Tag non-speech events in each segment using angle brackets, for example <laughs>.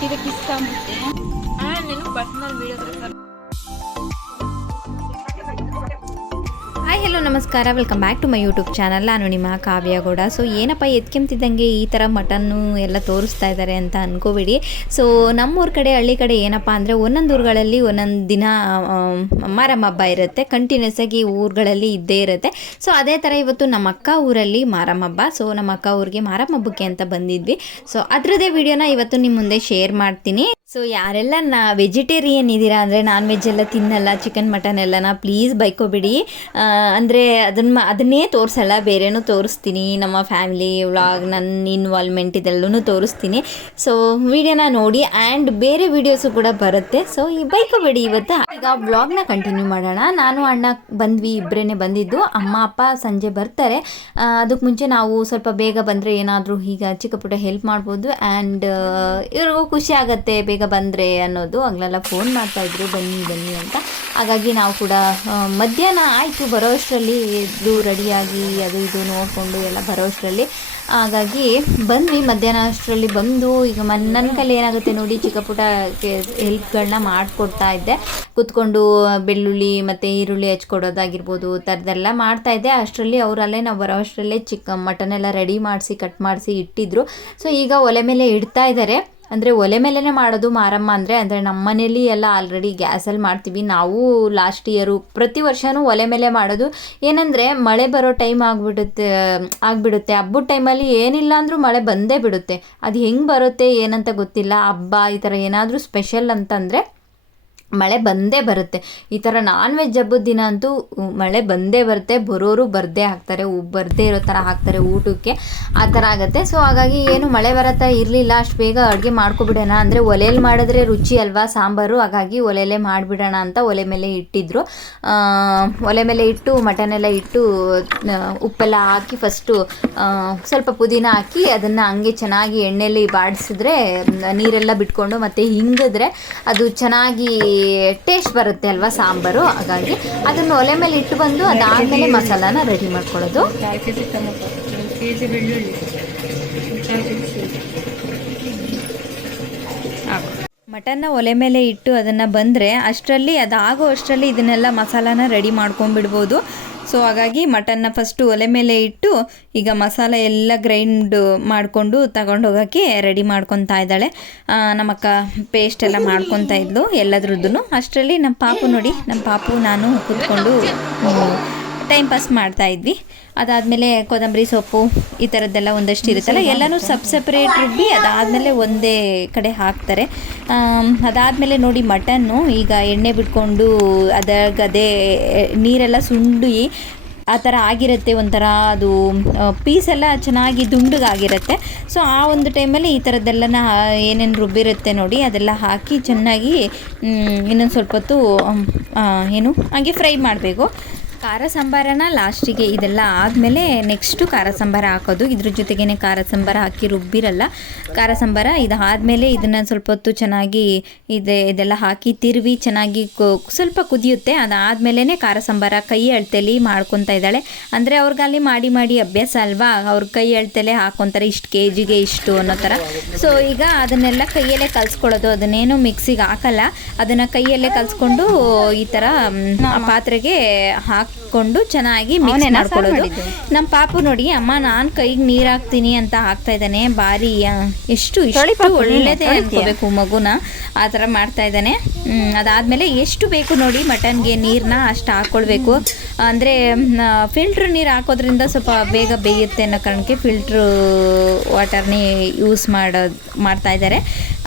తిరిగిస్తామంటే నేను personal videographer ನಮಸ್ಕಾರ welcome back to my YouTube channel ನಾನು ನಿಮ್ಮ ಕಾವ್ಯಗೌಡ ಸೊ ಏನಪ್ಪ ಎತ್ಕೆಂತಿದ್ದಂಗೆ ಈ ಥರ ಮಟನ್ನು ಎಲ್ಲ ತೋರಿಸ್ತಾ ಇದ್ದಾರೆ ಅಂತ ಅನ್ಕೋಬೇಡಿ. ಸೊ ನಮ್ಮೂರ ಕಡೆ, ಹಳ್ಳಿ ಕಡೆ ಏನಪ್ಪ ಅಂದರೆ ಒಂದೊಂದು ಊರುಗಳಲ್ಲಿ ಒಂದೊಂದು ದಿನ ಮಾರಮ್ಮ ಹಬ್ಬ ಇರುತ್ತೆ. ಕಂಟಿನ್ಯೂಸ್ ಆಗಿ ಊರುಗಳಲ್ಲಿ ಇದ್ದೇ ಇರುತ್ತೆ. ಸೊ ಅದೇ ಥರ ಇವತ್ತು ನಮ್ಮ ಅಕ್ಕ ಊರಲ್ಲಿ ಮಾರಮ್ಮ ಹಬ್ಬ ಸೊ ನಮ್ಮ ಅಕ್ಕ ಊರಿಗೆ ಮಾರಮ್ಮ ಹಬ್ಬಕ್ಕೆ ಅಂತ ಬಂದಿದ್ವಿ. ಸೊ ಅದರದೇ ವಿಡಿಯೋನ ಇವತ್ತು ನಿಮ್ಮ ಮುಂದೆ ಶೇರ್ ಮಾಡ್ತೀನಿ. ಸೊ ಯಾರೆಲ್ಲ ನಾ ವೆಜಿಟೇರಿಯನ್ ಇದ್ದೀರಾ ಅಂದರೆ ನಾನ್ ವೆಜ್ ಎಲ್ಲ ತಿನ್ನಲ್ಲ ಚಿಕನ್ ಮಟನ್ ಎಲ್ಲನ ಪ್ಲೀಸ್ ಬೈಕೋಬಿಡಿ. ಅಂದರೆ ಅದನ್ನ ಅದನ್ನೇ ತೋರಿಸಲ್ಲ, ಬೇರೆನೂ ತೋರಿಸ್ತೀನಿ. ನಮ್ಮ ಫ್ಯಾಮಿಲಿ ವ್ಲಾಗ್ ನನ್ನ ಇನ್ವಾಲ್ವ್ಮೆಂಟ್ ಇದೆಲ್ಲೂ ತೋರಿಸ್ತೀನಿ. ಸೊ ವಿಡಿಯೋನ ನೋಡಿ ಆ್ಯಂಡ್ ಬೇರೆ ವಿಡಿಯೋಸು ಕೂಡ ಬರುತ್ತೆ. ಸೊ ಈ ಬೈಕೋಬಿಡಿ ಇವತ್ತು. ಈಗ ವ್ಲಾಗ್ನ ಕಂಟಿನ್ಯೂ ಮಾಡೋಣ. ನಾನು, ಅಣ್ಣ ಬಂದ್ವಿ ಇಬ್ಬರೇ ಬಂದಿದ್ದು. ಅಮ್ಮ, ಅಪ್ಪ ಸಂಜೆ ಬರ್ತಾರೆ. ಅದಕ್ಕೆ ಮುಂಚೆ ನಾವು ಸ್ವಲ್ಪ ಬೇಗ ಬಂದರೆ ಏನಾದರೂ ಈಗ ಚಿಕ್ಕ ಪುಟ್ಟ ಹೆಲ್ಪ್ ಮಾಡ್ಬೋದು. ಆ್ಯಂಡ್ ಇವ್ರಿಗೂ ಖುಷಿ ಆಗುತ್ತೆ ಬಂದರೆ ಅನ್ನೋದು ಆಗಲೆಲ್ಲ ಫೋನ್ ಮಾಡ್ತಾಯಿದ್ರು ಬನ್ನಿ ಬನ್ನಿ ಅಂತ. ಹಾಗಾಗಿ ನಾವು ಕೂಡ ಮಧ್ಯಾಹ್ನ ಆಯಿತು ಬರೋ ಅಷ್ಟರಲ್ಲಿ ಇದು ರೆಡಿಯಾಗಿ ಅದು ಇದು ನೋಡಿಕೊಂಡು ಎಲ್ಲ ಬರೋ ಅಷ್ಟರಲ್ಲಿ ಹಾಗಾಗಿ ಬಂದ್ವಿ ಮಧ್ಯಾಹ್ನ ಅಷ್ಟರಲ್ಲಿ ಬಂದು, ಈಗ ಮನ್ ನನ್ನ ಕೈಲಿ ಏನಾಗುತ್ತೆ ನೋಡಿ ಚಿಕ್ಕ ಪುಟ್ಟ ಹೆಲ್ಪ್ಗಳನ್ನ ಮಾಡಿಕೊಡ್ತಾ ಇದ್ದೆ. ಕೂತ್ಕೊಂಡು ಬೆಳ್ಳುಳ್ಳಿ ಮತ್ತು ಈರುಳ್ಳಿ ಹಚ್ಕೊಡೋದಾಗಿರ್ಬೋದು, ಥರದ್ದೆಲ್ಲ ಮಾಡ್ತಾ ಇದ್ದೆ. ಅಷ್ಟರಲ್ಲಿ ಅವರಲ್ಲೇ ನಾವು ಬರೋ ಅಷ್ಟರಲ್ಲೇ ಚಿಕ್ಕ ಮಟನ್ ಎಲ್ಲ ರೆಡಿ ಮಾಡಿಸಿ ಕಟ್ ಮಾಡಿಸಿ ಇಟ್ಟಿದ್ರು. ಸೊ ಈಗ ಒಲೆ ಮೇಲೆ ಇಡ್ತಾ ಇದ್ದಾರೆ ಅಂದರೆ ಒಲೆ ಮೇಲೇ ಮಾಡೋದು ಮಾರಮ್ಮ ಅಂದರೆ ಅಂದರೆ ನಮ್ಮ ಮನೇಲಿ ಎಲ್ಲ ಆಲ್ರೆಡಿ ಗ್ಯಾಸಲ್ಲಿ ಮಾಡ್ತೀವಿ. ನಾವು ಲಾಸ್ಟ್ ಇಯರು ಪ್ರತಿ ವರ್ಷವೂ ಒಲೆ ಮೇಲೆ ಮಾಡೋದು. ಏನಂದರೆ ಮಳೆ ಬರೋ ಟೈಮ್ ಆಗಿಬಿಡುತ್ತೆ ಆಗಿಬಿಡುತ್ತೆ. ಹಬ್ಬದ ಟೈಮಲ್ಲಿ ಏನಿಲ್ಲ ಅಂದರೂ ಮಳೆ ಬಂದೇ ಬಿಡುತ್ತೆ. ಅದು ಹೆಂಗೆ ಬರುತ್ತೆ ಏನಂತ ಗೊತ್ತಿಲ್ಲ. ಹಬ್ಬ ಈ ಥರ ಏನಾದರೂ ಸ್ಪೆಷಲ್ ಅಂತಂದರೆ ಮಳೆ ಬಂದೇ ಬರುತ್ತೆ. ಈ ಥರ ನಾನ್ ವೆಜ್ ಹಬ್ಬದ ದಿನ ಅಂತೂ ಮಳೆ ಬಂದೇ ಬರುತ್ತೆ. ಬರೋರು ಬರ್ದೇ ಹಾಕ್ತಾರೆ ಬರದೇ ಇರೋ ಥರ ಹಾಕ್ತಾರೆ ಊಟಕ್ಕೆ. ಆ ಥರ ಆಗುತ್ತೆ. ಸೊ ಹಾಗಾಗಿ ಏನು ಮಳೆ ಬರತ್ತ ಇರಲಿಲ್ಲ, ಅಷ್ಟು ಬೇಗ ಅಡುಗೆ ಮಾಡ್ಕೊಬಿಡೋಣ ಅಂದರೆ ಒಲೆಯಲ್ಲಿ ಮಾಡಿದ್ರೆ ರುಚಿ ಅಲ್ವಾ ಸಾಂಬಾರು, ಹಾಗಾಗಿ ಒಲೆಯಲ್ಲೇ ಮಾಡಿಬಿಡೋಣ ಅಂತ ಒಲೆ ಮೇಲೆ ಇಟ್ಟಿದ್ರು. ಒಲೆ ಮೇಲೆ ಇಟ್ಟು ಮಟನ್ ಎಲ್ಲ ಇಟ್ಟು ಉಪ್ಪೆಲ್ಲ ಹಾಕಿ ಫಸ್ಟು ಸ್ವಲ್ಪ ಪುದೀನ ಹಾಕಿ ಅದನ್ನು ಹಂಗೆ ಚೆನ್ನಾಗಿ ಎಣ್ಣೆಲಿ ಬಾಡಿಸಿದ್ರೆ, ನೀರೆಲ್ಲ ಬಿಟ್ಕೊಂಡು ಮತ್ತು ಹಿಂಗಿದ್ರೆ ಅದು ಚೆನ್ನಾಗಿ ಟೇಸ್ಟ್ ಬರುತ್ತೆ ಅಲ್ವಾ ಸಾಂಬಾರು? ಹಾಗಾಗಿ ಅದನ್ನು ಒಲೆ ಮೇಲೆ ಇಟ್ಟು ಬಂದು ಅದಾದಮೇಲೆ ಮಸಾಲಾನ ರೆಡಿ ಮಾಡ್ಕೊಳ್ಳೋದು. ಮಟನ್ನ ಒಲೆ ಮೇಲೆ ಇಟ್ಟು ಅದನ್ನು ಬಂದರೆ ಅಷ್ಟರಲ್ಲಿ ಅದಾಗೋ ಅಷ್ಟರಲ್ಲಿ ಇದನ್ನೆಲ್ಲ ಮಸಾಲಾನ ರೆಡಿ ಮಾಡ್ಕೊಂಡ್ಬಿಡ್ಬೋದು. ಸೊ ಹಾಗಾಗಿ ಮಟನ್ನ ಫಸ್ಟು ಒಲೆ ಮೇಲೆ ಇಟ್ಟು ಈಗ ಮಸಾಲೆ ಎಲ್ಲ ಗ್ರೈಂಡ್ ಮಾಡಿಕೊಂಡು ತಗೊಂಡೋಗೋಕ್ಕೆ ರೆಡಿ ಮಾಡ್ಕೊತಾ ಇದ್ದಾಳೆ. ನಮ್ಮಕ್ಕ ಪೇಸ್ಟ್ ಎಲ್ಲ ಮಾಡ್ಕೊತಾ ಇದ್ಲು ಎಲ್ಲದ್ರದ್ದು ಅಷ್ಟರಲ್ಲಿ ನಮ್ಮ ಪಾಪು ನೋಡಿ, ನಮ್ಮ ಪಾಪು ನಾನು ಕೂತ್ಕೊಂಡು ಟೈಮ್ ಪಾಸ್ ಮಾಡ್ತಾ ಇದ್ವಿ. ಅದಾದಮೇಲೆ ಕೊತ್ತಂಬರಿ ಸೊಪ್ಪು ಈ ಥರದ್ದೆಲ್ಲ ಒಂದಷ್ಟು ಇರುತ್ತಲ್ಲ ಎಲ್ಲನೂ ಸಬ್ ಸಪ್ರೇಟ್ ರುಬ್ಬಿ ಅದಾದಮೇಲೆ ಒಂದೇ ಕಡೆ ಹಾಕ್ತಾರೆ. ಅದಾದಮೇಲೆ ನೋಡಿ ಮಟನ್ನು ಈಗ ಎಣ್ಣೆ ಬಿಟ್ಕೊಂಡು ಅದಾಗದೇ ನೀರೆಲ್ಲ ಸುಂಡು ಆ ಥರ ಆಗಿರುತ್ತೆ ಒಂಥರ ಅದು ಪೀಸೆಲ್ಲ ಚೆನ್ನಾಗಿ ದುಂಡುಗಾಗಿರುತ್ತೆ. ಸೊ ಆ ಒಂದು ಟೈಮಲ್ಲಿ ಈ ಥರದ್ದೆಲ್ಲ ಏನೇನು ರುಬ್ಬಿರುತ್ತೆ ನೋಡಿ ಅದೆಲ್ಲ ಹಾಕಿ ಚೆನ್ನಾಗಿ ಇನ್ನೊಂದು ಸ್ವಲ್ಪ ಹೊತ್ತು ಏನು ಹಾಗೆ ಫ್ರೈ ಮಾಡಬೇಕು. ಖಾರ ಸಾಂಬಾರನ ಲಾಸ್ಟಿಗೆ ಇದೆಲ್ಲ ಆದಮೇಲೆ ನೆಕ್ಸ್ಟು ಖಾರ ಸಾಂಬಾರ ಹಾಕೋದು. ಇದ್ರ ಜೊತೆಗೇನೆ ಖಾರ ಸಾಂಬಾರ ಹಾಕಿ ರುಬ್ಬಿರಲ್ಲ. ಖಾರ ಸಾಂಬಾರ ಇದಾದಮೇಲೆ ಇದನ್ನು ಸ್ವಲ್ಪ ಹೊತ್ತು ಚೆನ್ನಾಗಿ ಇದೆ, ಇದೆಲ್ಲ ಹಾಕಿ ತಿರುವಿ ಚೆನ್ನಾಗಿ ಸ್ವಲ್ಪ ಕುದಿಯುತ್ತೆ. ಅದಾದಮೇಲೆ ಖಾರ ಸಾಂಬಾರ ಕೈ ಅಳತೆಲಿ ಮಾಡ್ಕೊತಾ ಇದ್ದಾಳೆ. ಅಂದರೆ ಅವ್ರಿಗಲ್ಲಿ ಮಾಡಿ ಮಾಡಿ ಅಭ್ಯಾಸ ಅಲ್ವಾ? ಅವ್ರ ಕೈ ಅಳತೆಲೆ ಹಾಕೊತಾರೆ ಇಷ್ಟು ಕೆ ಜಿಗೆ ಇಷ್ಟು ಅನ್ನೋ ಥರ. ಸೊ ಈಗ ಅದನ್ನೆಲ್ಲ ಕೈಯಲ್ಲೇ ಕಲಿಸ್ಕೊಳ್ಳೋದು. ಅದನ್ನೇನು ಮಿಕ್ಸಿಗೆ ಹಾಕಲ್ಲ. ಅದನ್ನು ಕೈಯಲ್ಲೇ ಕಲಿಸ್ಕೊಂಡು ಈ ಥರ ಪಾತ್ರೆಗೆ ಆ ಹಾಕ್ಕೊಂಡು ಚೆನ್ನಾಗಿ ಮಿಕ್ಸ್ ಮಾಡ್ಕೊಳ್ಳೋದು. ನಮ್ಮ ಪಾಪು ನೋಡಿ ಅಮ್ಮ ನಾನು ಕೈಗೆ ನೀರು ಹಾಕ್ತೀನಿ ಅಂತ ಹಾಕ್ತಾ ಇದ್ದಾನೆ. ಬಾರಿ ಎಷ್ಟು ಇಷ್ಟು ಒಳ್ಳೇದೇ ಅನ್ಕೋಬೇಕು ಮಗುನ. ಆ ಥರ ಮಾಡ್ತಾ ಇದ್ದಾನೆ. ಅದಾದಮೇಲೆ ಎಷ್ಟು ಬೇಕು ನೋಡಿ ಮಟನ್ಗೆ ನೀರನ್ನ ಅಷ್ಟು ಹಾಕ್ಕೊಳ್ಬೇಕು. ಅಂದರೆ ಫಿಲ್ಟ್ರ್ ನೀರು ಹಾಕೋದ್ರಿಂದ ಸ್ವಲ್ಪ ಬೇಗ ಬೇಯುತ್ತೆ ಅನ್ನೋ ಕಾರಣಕ್ಕೆ ಫಿಲ್ಟ್ರು ವಾಟರ್ನೇ ಯೂಸ್ ಮಾಡೋದು ಮಾಡ್ತಾ ಇದ್ದಾರೆ.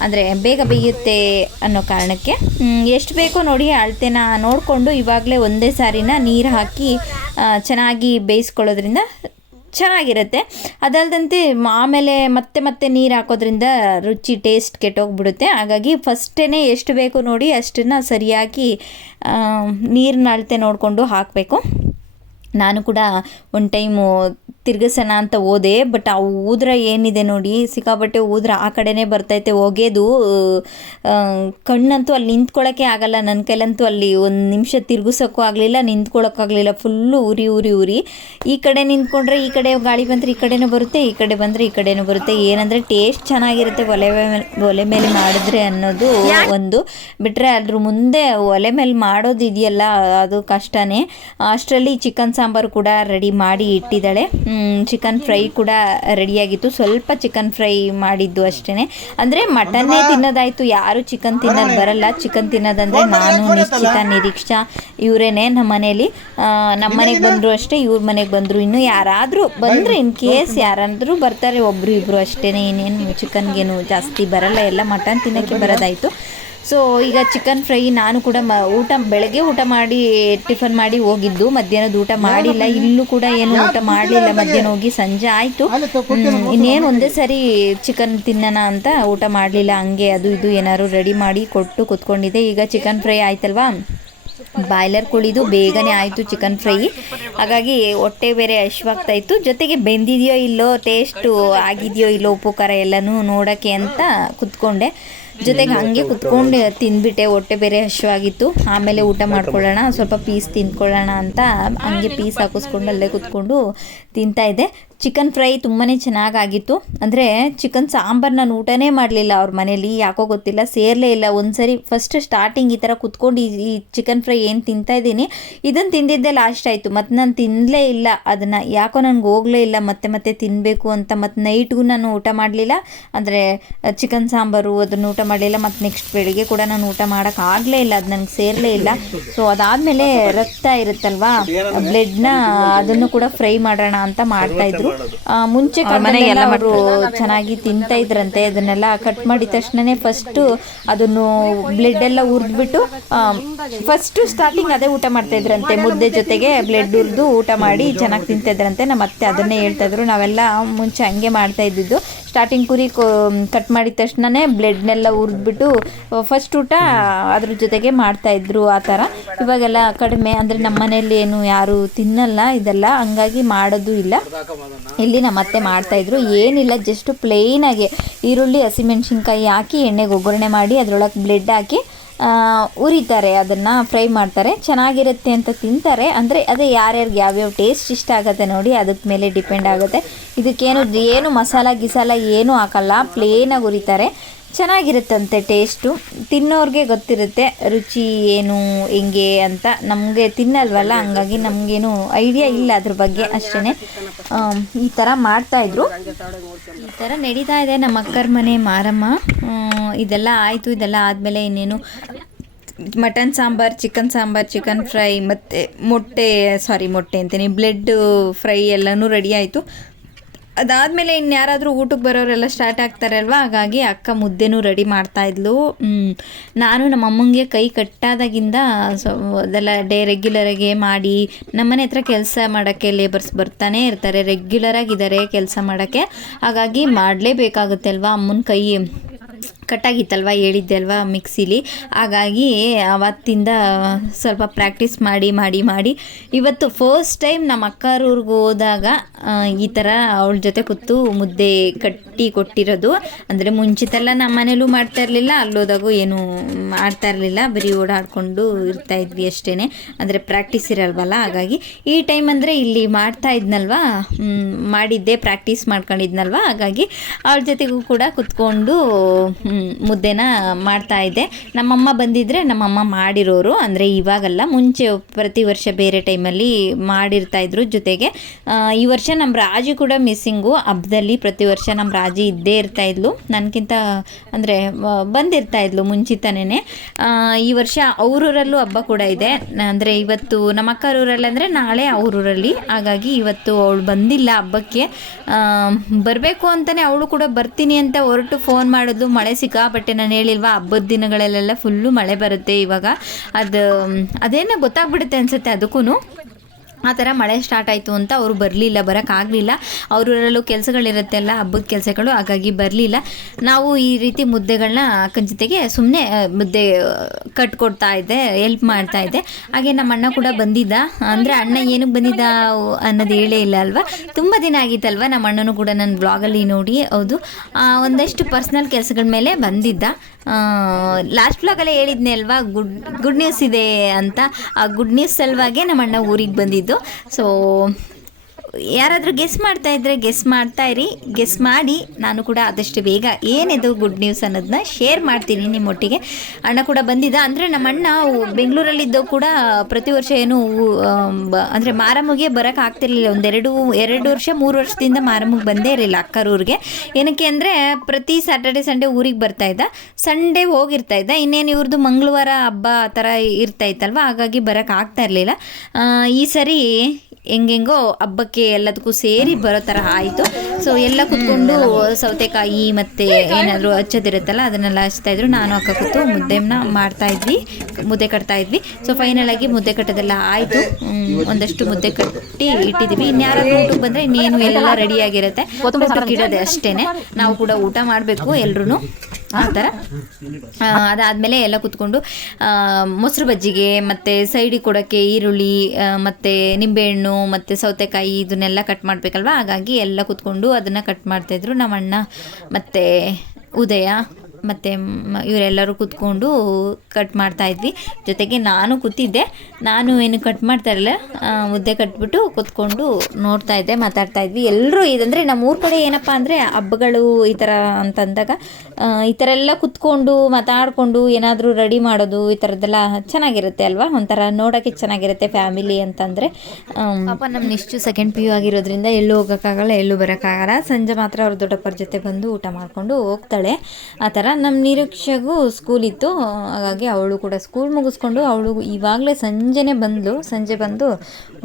ಅಂದರೆ ಬೇಗ ಬೇಯುತ್ತೆ ಅನ್ನೋ ಕಾರಣಕ್ಕೆ. ಎಷ್ಟು ಬೇಕೋ ನೋಡಿ ಅಳತೆನ ನೋಡಿಕೊಂಡು ಇವಾಗಲೇ ಒಂದೇ ಸಾರಿನ ನೀರು ಹಾಕಿ ಚೆನ್ನಾಗಿ ಬೇಯಿಸ್ಕೊಳ್ಳೋದ್ರಿಂದ ಚೆನ್ನಾಗಿರುತ್ತೆ. ಅದಲ್ಲದಂತೆ ಆಮೇಲೆ ಮತ್ತೆ ಮತ್ತೆ ನೀರು ಹಾಕೋದ್ರಿಂದ ರುಚಿ ಟೇಸ್ಟ್ ಕೆಟ್ಟೋಗ್ಬಿಡುತ್ತೆ. ಹಾಗಾಗಿ ಫಸ್ಟೇ ಎಷ್ಟು ಬೇಕು ನೋಡಿ ಅಷ್ಟನ್ನು ಸರಿಯಾಗಿ ನೀರಿನ ಅಳತೆ ನೋಡಿಕೊಂಡು ಹಾಕಬೇಕು. ನಾನು ಕೂಡ ಒಂದು ಟೈಮು ತಿರ್ಗಿಸೋಣ ಅಂತ ಹೋದೆ ಬಟ್ ಆ ಊದ್ರ ಏನಿದೆ ನೋಡಿ ಸಿಕ್ಕಾಪಟ್ಟೆ ಊದ್ರ ಆ ಕಡೆನೇ ಬರ್ತೈತೆ. ಒಗೆದು ಕಣ್ಣಂತೂ ಅಲ್ಲಿ ನಿಂತ್ಕೊಳ್ಳೋಕ್ಕೆ ಆಗಲ್ಲ. ನನ್ನ ಕೈಲಂತೂ ಅಲ್ಲಿ ಒಂದು ನಿಮಿಷ ತಿರ್ಗಿಸೋಕ್ಕೂ ಆಗಲಿಲ್ಲ ನಿಂತ್ಕೊಳ್ಳೋಕ್ಕಾಗಲಿಲ್ಲ ಫುಲ್ಲು ಉರಿ ಉರಿ ಉರಿ. ಈ ಕಡೆ ನಿಂತ್ಕೊಂಡ್ರೆ ಈ ಕಡೆ ಗಾಳಿ ಬಂದರೆ ಈ ಕಡೆನೂ ಬರುತ್ತೆ ಈ ಕಡೆ ಬಂದರೆ ಈ ಕಡೆನೂ ಬರುತ್ತೆ. ಏನಂದರೆ ಟೇಸ್ಟ್ ಚೆನ್ನಾಗಿರುತ್ತೆ ಒಲೆ ಮೇಲೆ ಒಲೆ ಮೇಲೆ ಮಾಡಿದ್ರೆ ಅನ್ನೋದು ಒಂದು. ಬಿಟ್ಟರೆ ಅದ್ರ ಮುಂದೆ ಒಲೆ ಮೇಲೆ ಮಾಡೋದಿದೆಯಲ್ಲ ಅದು ಕಷ್ಟನೇ. ಅಷ್ಟರಲ್ಲಿ ಚಿಕನ್ ಸಾಂಬಾರು ಕೂಡ ರೆಡಿ ಮಾಡಿ ಇಟ್ಟಿದ್ದಾಳೆ. ಚಿಕನ್ ಫ್ರೈ ಕೂಡ ರೆಡಿಯಾಗಿತ್ತು ಸ್ವಲ್ಪ ಚಿಕನ್ ಫ್ರೈ ಮಾಡಿದ್ದು ಅಷ್ಟೇ ಅಂದರೆ ಮಟನ್ನೇ ತಿನ್ನೋದಾಯ್ತು. ಯಾರು ಚಿಕನ್ ತಿನ್ನೋದು ಬರಲ್ಲ. ಚಿಕನ್ ತಿನ್ನೋದಂದ್ರೆ ನಾನು ನಿಶ್ಚಿತ ನಿರೀಕ್ಷಾ ಇವರೇನೆ ನಮ್ಮ ಮನೇಲಿ ನಮ್ಮ ಮನೆಗೆ ಬಂದರು ಅಷ್ಟೇ ಇವ್ರ ಮನೆಗೆ ಬಂದರು. ಇನ್ನು ಯಾರಾದರೂ ಬಂದರೆ ಇನ್ ಕೇಸ್ ಯಾರಾದರೂ ಬರ್ತಾರೆ ಒಬ್ಬರು ಇಬ್ಬರು ಅಷ್ಟೇ ಇನ್ನೇನು ಚಿಕನ್ಗೇನು ಜಾಸ್ತಿ ಬರಲ್ಲ. ಎಲ್ಲ ಮಟನ್ ತಿನ್ನೋಕ್ಕೆ ಬರೋದಾಯಿತು. ಸೊ ಈಗ ಚಿಕನ್ ಫ್ರೈ ನಾನು ಕೂಡ ಮ ಊಟ ಬೆಳಗ್ಗೆ ಊಟ ಮಾಡಿ ಟಿಫನ್ ಮಾಡಿ ಹೋಗಿದ್ದು. ಮಧ್ಯಾಹ್ನದ ಊಟ ಮಾಡಿಲ್ಲ. ಇಲ್ಲೂ ಕೂಡ ಏನು ಊಟ ಮಾಡಲಿಲ್ಲ. ಮಧ್ಯಾಹ್ನ ಹೋಗಿ ಸಂಜೆ ಆಯಿತು. ಇನ್ನೇನು ಒಂದೇ ಸರಿ ಚಿಕನ್ ತಿನ್ನೋಣ ಅಂತ ಊಟ ಮಾಡಲಿಲ್ಲ. ಹಂಗೆ ಅದು ಇದು ಏನಾದ್ರು ರೆಡಿ ಮಾಡಿ ಕೊಟ್ಟು ಕುತ್ಕೊಂಡಿದ್ದೆ. ಈಗ ಚಿಕನ್ ಫ್ರೈ ಆಯ್ತಲ್ವಾ? ಬಾಯ್ಲರ್ ಕುಳಿದು ಬೇಗನೆ ಆಯಿತು ಚಿಕನ್ ಫ್ರೈ ಹಾಗಾಗಿ ಹೊಟ್ಟೆ ಬೇರೆ ಹಶ್ವಾಗ್ತಾ ಇತ್ತು. ಜೊತೆಗೆ ಬೆಂದಿದೆಯೋ ಇಲ್ಲೋ ಟೇಸ್ಟು ಆಗಿದೆಯೋ ಇಲ್ಲೋ ಉಪ್ಪು ಖಾರ ಎಲ್ಲನೂ ನೋಡೋಕ್ಕೆ ಅಂತ ಕುತ್ಕೊಂಡೆ. ಜೊತೆಗೆ ಹಂಗೆ ಕುತ್ಕೊಂಡು ತಿಂದ್ಬಿಟ್ಟೆ ಹೊಟ್ಟೆ ಬೇರೆ ಹಶುವಾಗಿತ್ತು. ಆಮೇಲೆ ಊಟ ಮಾಡ್ಕೊಳ್ಳೋಣ ಸ್ವಲ್ಪ ಪೀಸ್ ತಿಂದ್ಕೊಳ್ಳೋಣ ಅಂತ ಹಂಗೆ ಪೀಸ್ ಹಾಕಿಸ್ಕೊಂಡು ಅಲ್ಲೇ ಕುತ್ಕೊಂಡು ತಿಂತಾ ಇದ್ದೆ. ಚಿಕನ್ ಫ್ರೈ ತುಂಬಾ ಚೆನ್ನಾಗಾಗಿತ್ತು. ಅಂದರೆ ಚಿಕನ್ ಸಾಂಬಾರು ನಾನು ಊಟನೇ ಮಾಡಲಿಲ್ಲ ಅವ್ರ ಮನೇಲಿ ಯಾಕೋ ಗೊತ್ತಿಲ್ಲ ಸೇರಲೇ ಇಲ್ಲ. ಒಂದ್ಸರಿ ಫಸ್ಟ್ ಸ್ಟಾರ್ಟಿಂಗ್ ಈ ಥರ ಕುತ್ಕೊಂಡು ಈ ಈ ಚಿಕನ್ ಫ್ರೈ ಏನು ತಿಂತಾ ಇದ್ದೀನಿ ಇದನ್ನು ತಿಂದಿದ್ದೆ ಲಾಸ್ಟ್ ಆಯಿತು. ಮತ್ತು ನಾನು ತಿನ್ನಲೇ ಇಲ್ಲ. ಅದನ್ನು ಯಾಕೋ ನನಗೆ ಹೋಗಲೇ ಇಲ್ಲ. ಮತ್ತೆ ಮತ್ತೆ ತಿನ್ನಬೇಕು ಅಂತ ಮತ್ತು ನೈಟ್ಗೂ ನಾನು ಊಟ ಮಾಡಲಿಲ್ಲ. ಅಂದರೆ ಚಿಕನ್ ಸಾಂಬಾರು ಅದನ್ನು ಊಟ ಮಾಡಲಿಲ್ಲ. ಮತ್ತು ನೆಕ್ಸ್ಟ್ ಬೆಳಿಗ್ಗೆ ಕೂಡ ನಾನು ಊಟ ಮಾಡೋಕ್ಕಾಗಲೇ ಇಲ್ಲ. ಅದು ನನಗೆ ಸೇರಲೇ ಇಲ್ಲ. ಸೊ ಅದಾದಮೇಲೆ ರಕ್ತ ಇರುತ್ತಲ್ವಾ? ಬ್ಲೆಡ್ನ ಅದನ್ನು ಕೂಡ ಫ್ರೈ ಮಾಡೋಣ ಅಂತ ಮಾಡ್ತಾ ಇದ್ರು. ಆ, ಮುಂಚೆ ಮನೆಗೆಲ್ಲ ಅವರು ಚೆನ್ನಾಗಿ ತಿಂತಾ ಇದ್ರಂತೆ ಅದನ್ನೆಲ್ಲ ಕಟ್ ಮಾಡಿದ ತಕ್ಷಣನೇ ಫಸ್ಟು ಅದನ್ನು ಬ್ಲಡ್ ಎಲ್ಲ ಹುರಿದ್ಬಿಟ್ಟು ಫಸ್ಟು ಸ್ಟಾರ್ಟಿಂಗ್ ಅದೇ ಊಟ ಮಾಡ್ತಾ ಇದ್ರಂತೆ. ಮುದ್ದೆ ಜೊತೆಗೆ ಬ್ಲಡ್ ಹುರಿದು ಊಟ ಮಾಡಿ ಚೆನ್ನಾಗಿ ತಿಂತಾ ಇದ್ರಂತೆ. ನಮ್ಮ ಅತ್ತೆ ಅದನ್ನೇ ಹೇಳ್ತಾ ಇದ್ರು. ನಾವೆಲ್ಲ ಮುಂಚೆ ಹಂಗೆ ಮಾಡ್ತಾ ಇದ್ದಿದ್ದು. ಸ್ಟಾರ್ಟಿಂಗ್ ಕುರಿ ಕಟ್ ಮಾಡಿದ ತಕ್ಷಣನೇ ಬ್ಲಡ್ನೆಲ್ಲ ಹುರಿದ್ಬಿಟ್ಟು ಫಸ್ಟ್ ಊಟ ಅದ್ರ ಜೊತೆಗೆ ಮಾಡ್ತಾ ಇದ್ರು ಆ ಥರ. ಇವಾಗೆಲ್ಲ ಕಡಿಮೆ ಅಂದರೆ ನಮ್ಮ ಮನೆಯಲ್ಲಿ ಏನು ಯಾರು ತಿನ್ನಲ್ಲ ಇದೆಲ್ಲ ಹಂಗಾಗಿ ಮಾಡೋದು ಇಲ್ಲ. ಇಲ್ಲಿ ನಮ್ಮ ಮಾಡ್ತಾ ಇದ್ರು. ಏನಿಲ್ಲ ಜಸ್ಟ್ ಪ್ಲೇನಾಗಿ ಈರುಳ್ಳಿ, ಹಸಿಮೆಣ್ಸಿನ್ಕಾಯಿ ಹಾಕಿ ಎಣ್ಣೆಗೆ ಒಗ್ಗರಣೆ ಮಾಡಿ, ಅದರೊಳಗೆ ಬ್ಲೆಡ್ ಹಾಕಿ ಉರಿತಾರೆ. ಅದನ್ನು ಫ್ರೈ ಮಾಡ್ತಾರೆ. ಚೆನ್ನಾಗಿರುತ್ತೆ ಅಂತ ತಿಂತಾರೆ. ಅಂದರೆ ಅದೇ ಯಾರ್ಯಾರಿಗೆ ಯಾವ್ಯಾವ ಟೇಸ್ಟ್ ಇಷ್ಟ ಆಗುತ್ತೆ ನೋಡಿ ಅದಕ್ಕೆ ಮೇಲೆ ಡಿಪೆಂಡ್ ಆಗುತ್ತೆ. ಇದಕ್ಕೇನು, ಏನು ಮಸಾಲ, ಗಿಸಾಲ ಏನೂ ಹಾಕಲ್ಲ. ಪ್ಲೇನಾಗಿ ಉರಿತಾರೆ. ಚೆನ್ನಾಗಿರುತ್ತಂತೆ ಟೇಸ್ಟು ತಿನ್ನೋರಿಗೆ ಗೊತ್ತಿರುತ್ತೆ ರುಚಿ ಏನು, ಹೆಂಗೆ ಅಂತ. ನಮಗೆ ತಿನ್ನಲ್ವಲ್ಲ, ಹಂಗಾಗಿ ನಮಗೇನು ಐಡಿಯಾ ಇಲ್ಲ ಅದ್ರ ಬಗ್ಗೆ ಅಷ್ಟೇ ಈ ಥರ ಮಾಡ್ತಾಯಿದ್ರು ಈ ಥರ ನಡೀತಾ ಇದೆ ನಮ್ಮ ಅಕ್ಕರ ಮನೆ ಮಾರಮ್ಮ. ಇದೆಲ್ಲ ಆಯಿತು, ಇದೆಲ್ಲ ಆದಮೇಲೆ ಇನ್ನೇನು mutton sambar, chicken sambar, chicken fry ಮತ್ತು ಮೊಟ್ಟೆ ಸಾರಿ ಮೊಟ್ಟೆ ಅಂತೀನಿ, ಬ್ಲೆಡ್ ಫ್ರೈ ಎಲ್ಲನೂ ರೆಡಿ ಆಯಿತು. ಅದಾದಮೇಲೆ ಇನ್ಯಾರಾದರೂ ಊಟಕ್ಕೆ ಬರೋರೆಲ್ಲ ಸ್ಟಾರ್ಟ್ ಆಗ್ತಾರೆ ಅಲ್ವಾ ಹಾಗಾಗಿ ಅಕ್ಕ ಮುದ್ದೆನೂ ರೆಡಿ ಮಾಡ್ತಾ ಹ್ಮ್. ನಾನು ನಮ್ಮ ಅಮ್ಮಂಗೆ ಕೈ ಕಟ್ಟಾದಾಗಿಂದ ಸೊ, ಅದೆಲ್ಲ ಡೇ ರೆಗ್ಯುಲರಾಗಿ ಮಾಡಿ ನಮ್ಮನೆ ಹತ್ರ ಕೆಲಸ ಮಾಡೋಕ್ಕೆ ಲೇಬರ್ಸ್ ಬರ್ತಾನೆ ಇರ್ತಾರೆ ರೆಗ್ಯುಲರಾಗಿದ್ದಾರೆ ಕೆಲಸ ಮಾಡೋಕ್ಕೆ. ಹಾಗಾಗಿ ಮಾಡಲೇಬೇಕಾಗುತ್ತೆ ಅಲ್ವಾ? ಅಮ್ಮನ ಕೈ ಕಟ್ಟಾಗಿತ್ತಲ್ವ ಹೇಳಿದ್ದೆ ಅಲ್ವಾ ಮಿಕ್ಸಿಲಿ. ಹಾಗಾಗಿ ಅವತ್ತಿಂದ ಸ್ವಲ್ಪ ಪ್ರಾಕ್ಟೀಸ್ ಮಾಡಿ ಮಾಡಿ ಮಾಡಿ. ಇವತ್ತು ಫಸ್ಟ್ ಟೈಮ್ ನಮ್ಮ ಅಕ್ಕರೂರ್ಗೆ ಹೋದಾಗ ಈ ಥರ ಅವಳ ಜೊತೆ ಕೂತು ಮುದ್ದೆ ಕಟ್ಟಿ ಕೊಟ್ಟಿರೋದು. ಅಂದರೆ ಮುಂಚಿತೆಲ್ಲ ನಮ್ಮ ಮನೇಲೂ ಮಾಡ್ತಾ ಇರಲಿಲ್ಲ, ಅಲ್ಲೋದಾಗೂ ಏನು ಮಾಡ್ತಾ ಇರಲಿಲ್ಲ. ಬರೀ ಓಡಾಡಿಕೊಂಡು ಇರ್ತಾ ಇದ್ವಿ ಅಷ್ಟೇ ಅಂದರೆ ಪ್ರಾಕ್ಟೀಸ್ ಇರಲ್ವಲ್ಲ, ಹಾಗಾಗಿ ಈ ಟೈಮ್ ಅಂದರೆ ಇಲ್ಲಿ ಮಾಡ್ತಾ ಇದ್ನಲ್ವಾ ಮಾಡಿದ್ದೆ ಪ್ರಾಕ್ಟೀಸ್ ಮಾಡ್ಕೊಂಡಿದ್ನಲ್ವ. ಹಾಗಾಗಿ ಅವಳ ಜೊತೆಗೂ ಕೂಡ ಕುತ್ಕೊಂಡು ಮುದ್ದೆನ ಮಾಡ್ತಾ ಇದ್ದೆ. ನಮ್ಮಮ್ಮ ಬಂದಿದ್ದರೆ ನಮ್ಮಮ್ಮ ಮಾಡಿರೋರು, ಅಂದರೆ ಇವಾಗಲ್ಲ, ಮುಂಚೆ ಪ್ರತಿ ವರ್ಷ ಬೇರೆ ಟೈಮಲ್ಲಿ ಮಾಡಿರ್ತಾ ಇದ್ರು ಜೊತೆಗೆ. ಈ ವರ್ಷ ನಮ್ಮ ರಾಜಿ ಕೂಡ ಮಿಸ್ಸಿಂಗು, ಹಬ್ಬದಲ್ಲಿ ಪ್ರತಿ ವರ್ಷ ನಮ್ಮ ರಾಜಿ ಇದ್ದೇ ಇರ್ತಾ ಇದ್ಲು. ನನಗಿಂತ ಅಂದರೆ ಬಂದಿರ್ತಾ ಇದ್ಲು ಮುಂಚಿತನೇ ಈ ವರ್ಷ ಅವರೂರಲ್ಲೂ ಹಬ್ಬ ಕೂಡ ಇದೆ. ಅಂದರೆ ಇವತ್ತು ನಮ್ಮ ಅಕ್ಕರೂರಲ್ಲಿ ಅಂದರೆ ನಾಳೆ ಅವರೂರಲ್ಲಿ. ಹಾಗಾಗಿ ಇವತ್ತು ಅವಳು ಬಂದಿಲ್ಲ ಹಬ್ಬಕ್ಕೆ. ಬರಬೇಕು ಅಂತಲೇ ಅವಳು ಕೂಡ ಬರ್ತೀನಿ ಅಂತ ಹೊರಟು ಫೋನ್ ಮಾಡಿದ್ಲು. ಮಳೆ ಸಿಕ್ಕಾಪಟ್ಟೆ ನಾನು ಹೇಳಿಲ್ವಾ ಹಬ್ಬದ ದಿನಗಳಲ್ಲೆಲ್ಲ ಫುಲ್ಲು ಮಳೆ ಬರುತ್ತೆ ಇವಾಗ. ಅದು ಅದೇನೋ ಗೊತ್ತಾಗ್ಬಿಡುತ್ತೆ ಅನ್ಸುತ್ತೆ ಅದಕ್ಕೂ ಆ ಥರ ಮಳೆ ಸ್ಟಾರ್ಟ್ ಆಯಿತು ಅಂತ ಅವರು ಬರಲಿಲ್ಲ ಬರೋಕ್ಕಾಗಲಿಲ್ಲ ಅವರಲ್ಲೂ ಕೆಲಸಗಳಿರುತ್ತೆಲ್ಲ ಹಬ್ಬದ ಕೆಲಸಗಳು, ಹಾಗಾಗಿ ಬರಲಿಲ್ಲ. ನಾವು ಈ ರೀತಿ ಮುದ್ದೆಗಳನ್ನ ಅಕ್ಕನ ಜೊತೆಗೆ ಸುಮ್ಮನೆ ಮುದ್ದೆ ಕಟ್ಕೊಡ್ತಾ ಇದ್ದೆ ಹೆಲ್ಪ್ ಮಾಡ್ತಾ ಇದ್ದೆ. ಹಾಗೆ ನಮ್ಮ ಅಣ್ಣ ಕೂಡ ಬಂದಿದ್ದ. ಅಂದರೆ ಅಣ್ಣ ಏನಕ್ಕೆ ಬಂದಿದ್ದ ಅನ್ನೋದು ಹೇಳೇ ಇಲ್ಲ ಅಲ್ವಾ? ತುಂಬ ದಿನ ಆಗಿತ್ತಲ್ವ? ನಮ್ಮ ಅಣ್ಣನೂ ಕೂಡ ನನ್ನ ಬ್ಲಾಗಲ್ಲಿ ನೋಡಿ, ಹೌದು. ಒಂದಷ್ಟು ಪರ್ಸ್ನಲ್ ಕೆಲಸಗಳ ಮೇಲೆ ಬಂದಿದ್ದ. ಲಾಸ್ಟ್ ಬ್ಲಾಗಲ್ಲೇ ಹೇಳಿದ್ನೆ ಅಲ್ವಾ ಗುಡ್ ಗುಡ್ ನ್ಯೂಸ್ ಇದೆ ಅಂತ. ಆ ಗುಡ್ ನ್ಯೂಸ್ ಸಲುವಾಗೆ ನಮ್ಮ ಅಣ್ಣ ಊರಿಗೆ ಬಂದಿದ್ದು. ಸೊ ಯಾರಾದರೂ ಗೆಸ್ ಮಾಡ್ತಾ ಇದ್ರೆ ಗೆಸ್ ಮಾಡ್ತಾ ಇರಿ. ಗೆಸ್ ಮಾಡಿ, ನಾನು ಕೂಡ ಆದಷ್ಟು ಬೇಗ ಏನಿದು ಗುಡ್ ನ್ಯೂಸ್ ಅನ್ನೋದನ್ನ ಶೇರ್ ಮಾಡ್ತೀನಿ ನಿಮ್ಮೊಟ್ಟಿಗೆ. ಅಣ್ಣ ಕೂಡ ಬಂದಿದ್ದ. ಅಂದರೆ ನಮ್ಮ ಅಣ್ಣ ಬೆಂಗಳೂರಲ್ಲಿದ್ದೋ ಕೂಡ ಪ್ರತಿ ವರ್ಷ ಏನು ಅಂದರೆ ಮಾರಮ್ಮಗೆ ಬರೋಕೆ ಆಗ್ತಿರ್ಲಿಲ್ಲ. ಒಂದೆರಡು, ಎರಡು ವರ್ಷ, ಮೂರು ವರ್ಷದಿಂದ ಮಾರಮ್ಮಗೆ ಬಂದೇ ಇರಲಿಲ್ಲ ಅಕ್ಕರೂರಿಗೆ ಏನಕ್ಕೆ ಅಂದರೆ ಪ್ರತಿ ಸ್ಯಾಟರ್ಡೆ ಸಂಡೇ ಊರಿಗೆ ಬರ್ತಾ ಇದ್ದ. ಸಂಡೇ ಹೋಗಿರ್ತಾ ಇದ್ದ. ಇನ್ನೇನು ಇವ್ರದ್ದು ಮಂಗಳವಾರ ಹಬ್ಬ ಆ ಥರ ಇರ್ತಾ ಇತ್ತಲ್ವ? ಹಾಗಾಗಿ ಬರೋಕೆ ಆಗ್ತಾ ಇರಲಿಲ್ಲ. ಈ ಸರಿ ಹೆಂಗೆಂಗೋ ಹಬ್ಬಕ್ಕೆ ಎಲ್ಲದಕ್ಕೂ ಸೇರಿ ಬರೋ ಥರ ಆಯ್ತು. ಸೊ ಎಲ್ಲ ಕುತ್ಕೊಂಡು ಸೌತೆಕಾಯಿ ಮತ್ತೆ ಏನಾದರೂ ಹಚ್ಚೋದಿರುತ್ತಲ್ಲ ಅದನ್ನೆಲ್ಲ ಹಚ್ತಾ ಇದ್ರು. ನಾನು ಅಕ್ಕ ಕೂತು ಮುದ್ದೆನ ಮಾಡ್ತಾ ಇದ್ವಿ ಮುದ್ದೆ ಕಟ್ತಾ ಇದ್ವಿ. ಸೊ ಫೈನಲ್ ಆಗಿ ಮುದ್ದೆ ಕಟ್ಟೋದೆಲ್ಲ ಆಯ್ತು. ಒಂದಷ್ಟು ಮುದ್ದೆ ಕಟ್ಟಿ ಇಟ್ಟಿದ್ವಿ. ಇನ್ಯಾರಾದ್ರೂ ಊಟಕ್ಕೆ ಬಂದರೆ ಇನ್ನೇನು ಎಲ್ಲ ರೆಡಿ ಆಗಿರುತ್ತೆ. ಇಡೋದೆ ಅಷ್ಟೇ ನಾವು ಕೂಡ ಊಟ ಮಾಡಬೇಕು ಎಲ್ರೂ ಆ ಥರ. ಅದಾದಮೇಲೆ ಎಲ್ಲ ಕುತ್ಕೊಂಡು ಮೊಸರು ಬಜ್ಜಿಗೆ, ಮತ್ತು ಸೈಡಿಗೆ ಕೊಡೋಕ್ಕೆ ಈರುಳ್ಳಿ ಮತ್ತು ನಿಂಬೆಹಣ್ಣು, ಮತ್ತು ಸೌತೆಕಾಯಿ ಇದನ್ನೆಲ್ಲ ಕಟ್ ಮಾಡಬೇಕಲ್ವ? ಹಾಗಾಗಿ ಎಲ್ಲ ಕುತ್ಕೊಂಡು ಅದನ್ನು ಕಟ್ ಮಾಡ್ತಾಯಿದ್ರು ನಮ್ಮ ಅಣ್ಣ ಮತ್ತು ಉದಯ ಮತ್ತು ಇವರೆಲ್ಲರೂ ಕೂತ್ಕೊಂಡು ಕಟ್ ಮಾಡ್ತಾ ಇದ್ವಿ. ಜೊತೆಗೆ ನಾನು ಕೂತಿದ್ದೆ. ನಾನು ಏನು ಕಟ್ ಮಾಡ್ತಾ ಇರಲಿಲ್ಲ. ಮುದ್ದೆ ಕಟ್ಬಿಟ್ಟು ಕೂತ್ಕೊಂಡು ನೋಡ್ತಾ ಇದ್ದೆ, ಮಾತಾಡ್ತಾ ಇದ್ವಿ. ಎಲ್ಲರೂ ಇದಂದರೆ ನಮ್ಮ ಊರ ಕಡೆ ಏನಪ್ಪ ಅಂದರೆ ಹಬ್ಬಗಳು ಈ ಥರ ಅಂತಂದಾಗ ಈ ಥರ ಎಲ್ಲ ಕುತ್ಕೊಂಡು ಮಾತಾಡಿಕೊಂಡು ಏನಾದರೂ ರೆಡಿ ಮಾಡೋದು ಈ ಥರದ್ದೆಲ್ಲ ಚೆನ್ನಾಗಿರುತ್ತೆ ಅಲ್ವಾ? ಒಂಥರ ನೋಡೋಕ್ಕೆ ಚೆನ್ನಾಗಿರುತ್ತೆ ಫ್ಯಾಮಿಲಿ ಅಂತಂದರೆ. ಪಾಪ ನಮ್ಮ ನಿಷ್ಟು ಸೆಕೆಂಡ್ ಪಿ ಯು ಆಗಿರೋದ್ರಿಂದ ಎಲ್ಲೂ ಹೋಗೋಕ್ಕಾಗಲ್ಲ, ಎಲ್ಲೂ ಬರೋಕ್ಕಾಗಲ್ಲ. ಸಂಜೆ ಮಾತ್ರ ಅವ್ರ ದೊಡ್ಡಪ್ಪರ ಜೊತೆ ಬಂದು ಊಟ ಮಾಡಿಕೊಂಡು ಹೋಗ್ತಾಳೆ. ಆ ಥರ ನಮ್ಮ ನಿರೀಕ್ಷೆಗೂ ಸ್ಕೂಲ್ ಇತ್ತು. ಹಾಗಾಗಿ ಅವಳು ಕೂಡ ಸ್ಕೂಲ್ ಮುಗಿಸ್ಕೊಂಡು ಅವಳು ಇವಾಗಲೇ ಸಂಜೆನೇ ಬಂದಳು ಸಂಜೆ ಬಂದು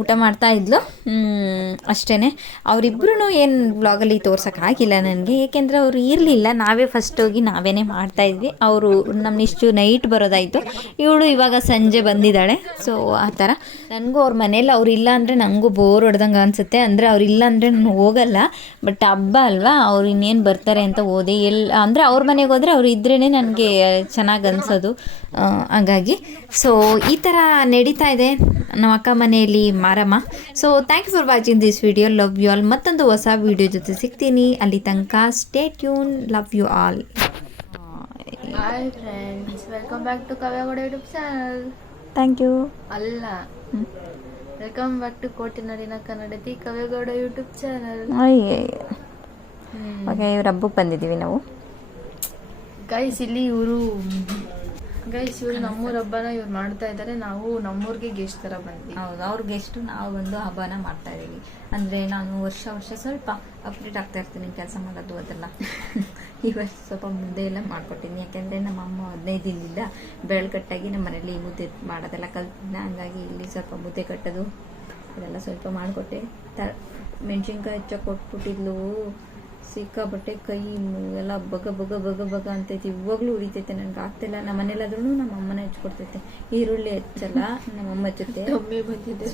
ಊಟ ಮಾಡ್ತಾ ಇದ್ಲು. ಅಷ್ಟೇ ಅವರಿಬ್ಬರೂ ಏನು ಬ್ಲಾಗಲ್ಲಿ ತೋರ್ಸೋಕ್ಕಾಗಿಲ್ಲ ನನಗೆ. ಏಕೆಂದರೆ ಅವರು ಇರಲಿಲ್ಲ. ನಾವೇ ಫಸ್ಟ್ ಹೋಗಿ ನಾವೇ ಮಾಡ್ತಾ ಇದ್ವಿ. ಅವರು ನಮ್ಮ ಇಷ್ಟು ನೈಟ್ ಬರೋದಾಯಿತು. ಇವಳು ಇವಾಗ ಸಂಜೆ ಬಂದಿದ್ದಾಳೆ. ಸೊ ಆ ಥರ. ನನಗೂ ಅವ್ರ ಮನೇಲಿ ಅವ್ರು ಇಲ್ಲ ಅಂದರೆ ನನಗೂ ಬೋರ್ ಹೊಡೆದಂಗೆ ಅನಿಸುತ್ತೆ. ಅಂದರೆ ಅವ್ರು ಇಲ್ಲ ಅಂದರೆ ನಾನು ಹೋಗಲ್ಲ. ಬಟ್ ಹಬ್ಬ ಅಲ್ವಾ? ಅವ್ರು ಇನ್ನೇನು ಬರ್ತಾರೆ ಅಂತ ಓದಿ ಎಲ್ಲಿ ಅಂದರೆ ಅವ್ರ ಮನೆಗೆ ಹೋದರೆ ಅವ್ರು ಇದ್ರೇ ನನಗೆ ಚೆನ್ನಾಗಿ ಅನಿಸೋದು ಹಾಗಾಗಿ. ಸೊ ಈ ಥರ ನಡೀತಾ ಇದೆ ನಮ್ಮ ಅಕ್ಕ ಮನೆಯಲ್ಲಿ Maramma. So thank you for watching this video love you all ಮತ್ತೊಂದು ಹೊಸ ವಿಡಿಯೋ ಜೊತೆ ಸಿಗ್ತೀನಿ. ಅಲ್ಲಿ ತನಕ stay tune love you all hi friends welcome back to Kavya Gowda YouTube channel thank you ಅಲ್ಲ. ವೆಲ್ಕಮ್ ಬ್ಯಾಕ್ ಟು ಕೋಟಿನಾಡಿನ ಕನ್ನಡತಿ Kavya Gowda YouTube channel okay ಇವ್ರ ಹಬ್ಬಕ್ಕೆ ಬಂದಿದ್ದೀವಿ ನಾವು. ಗೈಸ್ ಇಲ್ಲಿ ಇವರು ಗೈಸ್ ಇವರು ನಮ್ಮೂರ ಹಬ್ಬನ ಇವ್ರು ಮಾಡ್ತಾ ಇದ್ದಾರೆ ನಾವು ನಮ್ಮೂರಿಗೆ ಗೆಸ್ಟ್ ತರ ಬಂದ್ವಿ. ಹೌದು, ಅವ್ರ ಗೆಸ್ಟ್ ನಾವು ಬಂದು ಹಬ್ಬನ ಮಾಡ್ತಾ ಇದ್ದೀವಿ. ಅಂದ್ರೆ ನಾನು ವರ್ಷ ವರ್ಷ ಸ್ವಲ್ಪ ಅಪ್ಡೇಟ್ ಆಗ್ತಾ ಇರ್ತೀನಿ, ಕೆಲಸ ಮಾಡೋದು ಅದೆಲ್ಲ. <laughs> ಈ ವರ್ಷ ಸ್ವಲ್ಪ ಮುದ್ದೆ ಎಲ್ಲ ಮಾಡ್ಕೊಟ್ಟಿನಿ. ಯಾಕೆಂದ್ರೆ ನಮ್ಮ ಅಮ್ಮ ಹದಿನೈದು ದಿನದಿಂದ ಬೆಳ್ಕಟ್ಟಾಗಿ ನಮ್ಮ ಮನೇಲಿ ಮುದ್ದೆ ಮಾಡೋದೆಲ್ಲ ಕಲ್ತಿದ್ನ. ಹಂಗಾಗಿ ಇಲ್ಲಿ ಸ್ವಲ್ಪ ಮುದ್ದೆ ಕಟ್ಟೋದು, ಅದೆಲ್ಲ ಸ್ವಲ್ಪ ಮಾಡಿಕೊಟ್ಟೆ. ತ, ಮೆಣಸಿನ್ಕಾಯಿ ಹೆಚ್ಚ ಕೊಟ್ಬಿಟ್ಟಿದ್ಲು. ಸಿಕ್ಕಾಬಟ್ಟೆ ಕೈ ಎಲ್ಲ ಬಗ ಬಗ ಬಗ ಬಗ ಅಂತೈತಿ. ಇವಾಗ್ಲೂ ಉರಿತೈತೆ ನನಗೆ. ಆಗ್ತಿಲ್ಲ. ನಮ್ಮ ಮನೇಲಾದ್ರೂ ನಮ್ಮ ಅಮ್ಮನೇ ಹಚ್ಕೊಡ್ತೈತೆ. ಈರುಳ್ಳಿ ಹೆಚ್ಚಲ್ಲ. ನಮ್ಮ ಅಮ್ಮ ಜೊತೆ ಬಂದಿದ್ದೆ ಬಂದಿದೆ.